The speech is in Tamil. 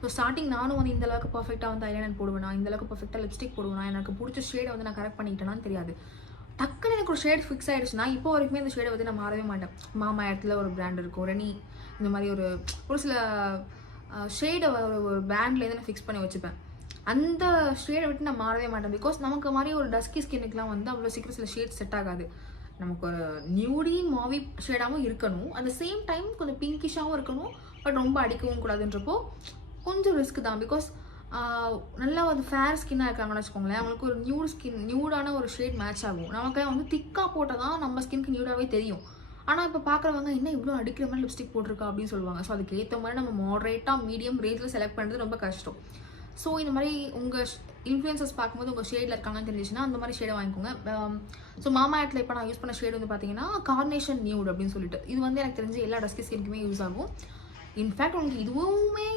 ஸோ ஸ்டார்டிங் நானும் வந்து இந்த அளவுக்கு பர்ஃபெக்டாக வந்து ஐலைனர் போடுவேனா, இந்த அளவுக்கு பர்ஃபெக்டாக லிப்ஸ்டிக் போடுவேனா, எனக்கு பிடிச்ச ஷேடை வந்து நான் கரெக்ட் பண்ணிக்கிட்டேனான்னு தெரியாது. டக்குன்னு எனக்கு ஒரு ஷேட் ஃபிக்ஸ் ஆகிடுச்சுன்னா இப்போ வரைக்குமே இந்த ஷேடை வந்து நான் மாறவே மாட்டேன். மாமா இடத்துல ஒரு பிராண்ட் இருக்கும், ரெனி இந்த மாதிரி ஒரு சில ஷேடை ஒரு பிராண்ட்லேருந்து நான் ஃபிக்ஸ் பண்ணி வச்சுப்பேன். அந்த ஷேடை விட்டு நான் மாறவே மாட்டேன். பிகாஸ் நமக்கு மாதிரி ஒரு டஸ்கி ஸ்கின்னுக்குலாம் வந்து அவ்வளோ சீக்கிரம் சில ஷேட் செட் ஆகாது. நமக்கு ஒரு நியூடி மாவி ஷேடாகவும் இருக்கணும், அந்த சேம் டைம் கொஞ்சம் பிங்கிஷாகவும் இருக்கணும், பட் ரொம்ப அடிக்கவும் கூடாதுன்றப்போ கொஞ்சம் ரிஸ்க் தான். பிகாஸ் நல்லா ஒரு ஃபேர் ஸ்கின்னாக இருக்காங்கன்னு வச்சுக்கோங்களேன், அவங்களுக்கு ஒரு நியூடான ஒரு ஷேட் மேட்ச் ஆகும். நமக்கு வந்து திக்காக போட்டால் தான் நம்ம ஸ்கின்க்கு நியூடாகவே தெரியும். ஆனால் இப்போ பார்க்குறவங்க என்ன இவ்வளோ அடிக்கிற மாதிரி லிப்ஸ்டிக் போட்டிருக்கா அப்படின்னு சொல்லுவாங்க. ஸோ அதுக்கு ஏற்ற மாதிரி நம்ம மாடரேட்டாக மீடியம் ரேஞ்சில் செலக்ட் பண்ணுறது ரொம்ப கஷ்டம். ஸோ இந்த மாதிரி உங்கள் இன்ஃப்ளூயன்சஸ் பார்க்கும்போது உங்கள் ஷேடில் இருக்காங்கன்னு தெரிஞ்சிச்சுன்னா அந்த மாதிரி ஷேடை வாங்கிக்கோங்க. ஸோ மாமா இடத்துல இப்போ நான் யூஸ் பண்ண ஷேடு வந்து பார்த்தீங்கன்னா கார்னேஷன் நியூட் அப்படின்னு சொல்லிட்டு, இது வந்து எனக்கு தெரிஞ்சு எல்லா டஸ்கி ஸ்கின்க்குமே யூஸ் ஆகும். இன்ஃபேக்ட் உங்களுக்கு இதுவுமே